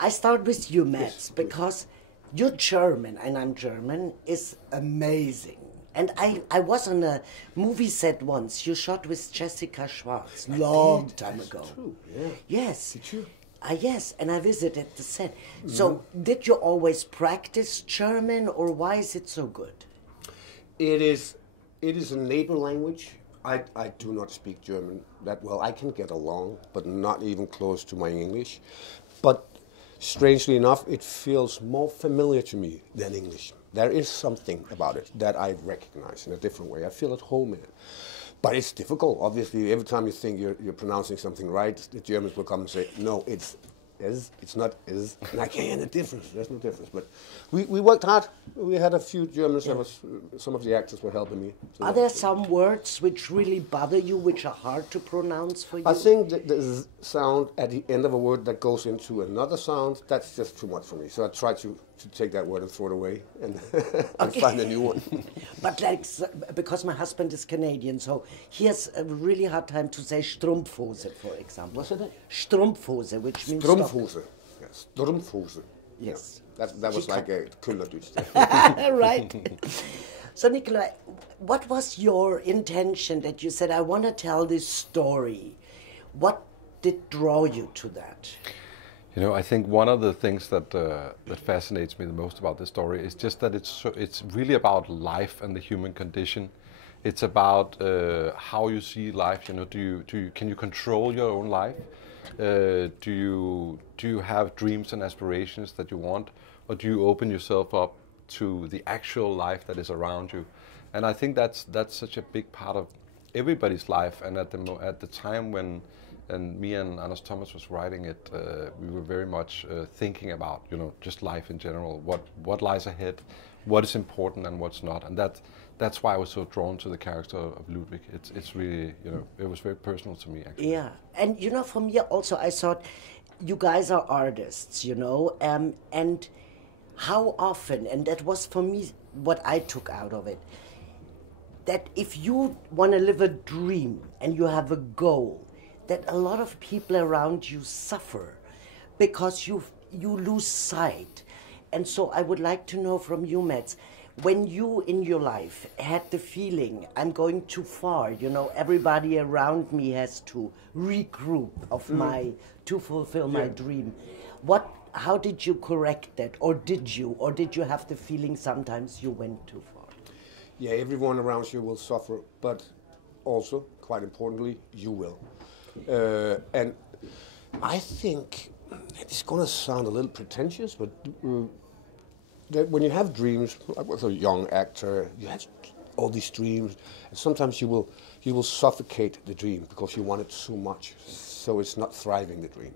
I start with you, Mads, because you're German and I'm German is amazing. And I was on a movie set once. You shot with Jessica Schwartz long time ago. True, yeah. Yes. Did you? Yes, and I visited the set. So, did you always practice German, or why is it so good? It is a neighbor language. I do not speak German that well. I can get along, but not even close to my English. But strangely enough, it feels more familiar to me than English. There is something about it that I recognize in a different way. I feel at home in it. But it's difficult, obviously. Every time you think you're pronouncing something right, the Germans will come and say, no, it's is, it's not is. And I can't hear the difference. There's no difference. But we worked hard. We had a few Germans. Yeah. Some of the actors were helping me. So are there some words which really bother you, which are hard to pronounce for you? I think that the sound at the end of a word that goes into another sound, that's just too much for me. So I try to take that word and throw it away and, and find a new one. But like, because my husband is Canadian, so he has a really hard time to say Strumpfhose, for example. What's it? Strumpfhose, which means Strumpfhose. Yes, Strumpfhose. Yes. Yeah. That was like a Künderdeutsch. Right. So Nikolaj, what was your intention that you said, I want to tell this story? What did draw you to that? You know, I think one of the things that that fascinates me the most about this story is just that it's really about life and the human condition. It's about how you see life. You know, can you control your own life? Do you have dreams and aspirations that you want, or do you open yourself up to the actual life that is around you? And I think that's such a big part of everybody's life. And at the time when me and Anders Thomas was writing it, we were very much thinking about, you know, just life in general, what lies ahead, what is important and what's not, and that's why I was so drawn to the character of Ludwig. It's really, you know, it was very personal to me, actually. Yeah, and you know, for me also, I thought you guys are artists, you know, and how often, and that was for me what I took out of it, that if you want to live a dream and you have a goal, that a lot of people around you suffer because you lose sight. And so I would like to know from you, Mads, when you in your life had the feeling, I'm going too far, you know, everybody around me has to regroup to fulfill my dream. How did you correct that? Or did you have the feeling sometimes you went too far? Yeah, everyone around you will suffer, but also, quite importantly, you will. And I think it's going to sound a little pretentious, but that when you have dreams, I was a young actor, you have all these dreams, and sometimes you will suffocate the dream because you want it so much, so it's not thriving, the dream.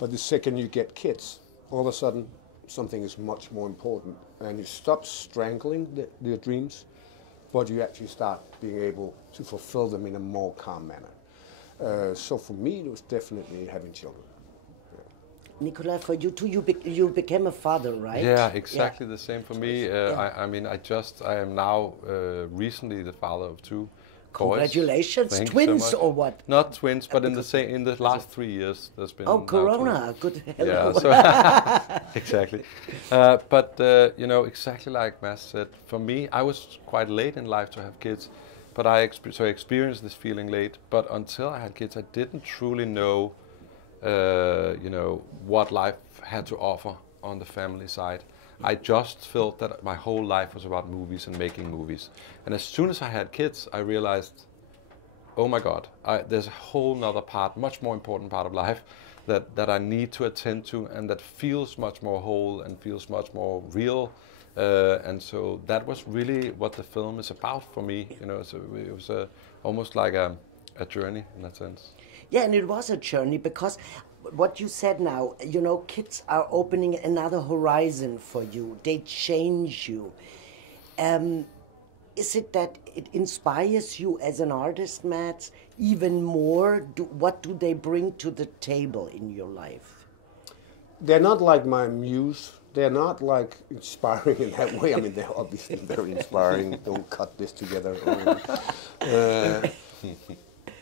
But the second you get kids, all of a sudden something is much more important, and you stop strangling the dreams, but you actually start being able to fulfill them in a more calm manner. So for me, it was definitely having children. Yeah. Nikolaj, for you too, you became a father, right? Yeah, exactly the same for me. I mean, I am now recently the father of two boys. Congratulations, Thank twins so or what? Not twins, but in the last 3 years there's been. Oh, Corona, good. Hello. Yeah, so exactly. But you know, exactly like Mads said, for me, I was quite late in life to have kids. But I experienced this feeling late. But until I had kids, I didn't truly know, you know, what life had to offer on the family side. I just felt that my whole life was about movies and making movies. And as soon as I had kids, I realized, oh my God, there's a whole nother part, much more important part of life that I need to attend to, and that feels much more whole and feels much more real. And so that was really what the film is about for me. You know, so it was almost like a journey in that sense. Yeah, and it was a journey because what you said now, you know, kids are opening another horizon for you. They change you. Is it that it inspires you as an artist, Mads, even more? What do they bring to the table in your life? They're not like my muse. They're not like inspiring in that way. I mean, they're obviously very inspiring. Don't cut this together.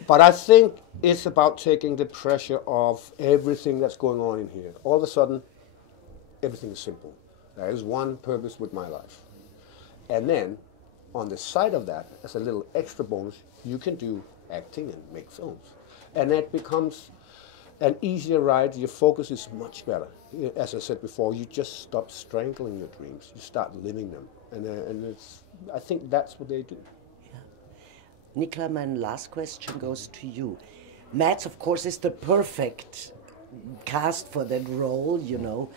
But I think it's about taking the pressure off everything that's going on in here. All of a sudden, everything is simple. There is one purpose with my life. And then, on the side of that, as a little extra bonus, you can do acting and make films. And that becomes an easier ride. Your focus is much better. As I said before, you just stop strangling your dreams. You start living them. And it's, I think that's what they do. Nikolaj, my last question goes to you. Mads, of course, is the perfect cast for that role, you know.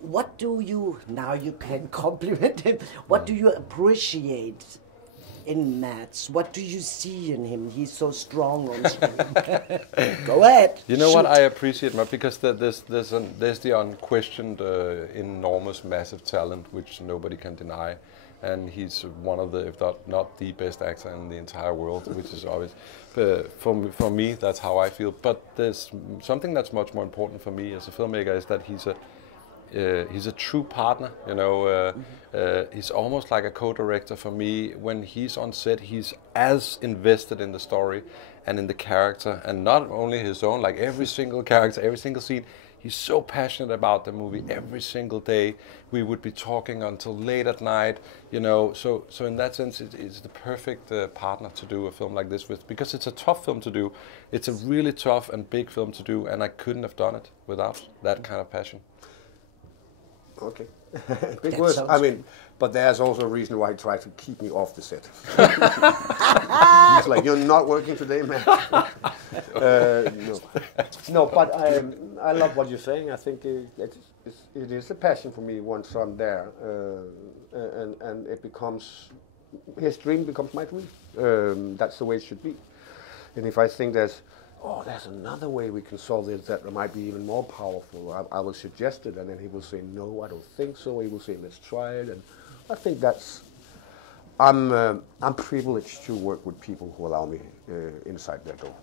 What do you, now you can compliment him, what do you appreciate in Mads? What do you see in him? He's so strong on screen. Go ahead. You know shoot. what I appreciate, because there's the unquestioned, enormous, massive talent which nobody can deny. And he's one of the, if not the best actor in the entire world, which is obvious. For me, that's how I feel. But there's something that's much more important for me as a filmmaker, is that he's a true partner. You know, he's almost like a co-director for me. When he's on set, he's as invested in the story and in the character, and not only his own, like every single character, every single scene. He's so passionate about the movie. Every single day we would be talking until late at night, you know. So in that sense, it's the perfect partner to do a film like this with, because it's a tough film to do. It's a really tough and big film to do, and I couldn't have done it without that kind of passion. Okay. Big words. I mean, but there's also a reason why he tried to keep me off the set. He's like, "You're not working today, man." No, but I love what you're saying. I think it is a passion for me once I'm there, and it becomes, his dream becomes my dream. That's the way it should be. And if I think there's another way we can solve this that might be even more powerful, I will suggest it, and then he will say, "No, I don't think so." He will say, "Let's try it." And I think that's, I'm privileged to work with people who allow me inside their door.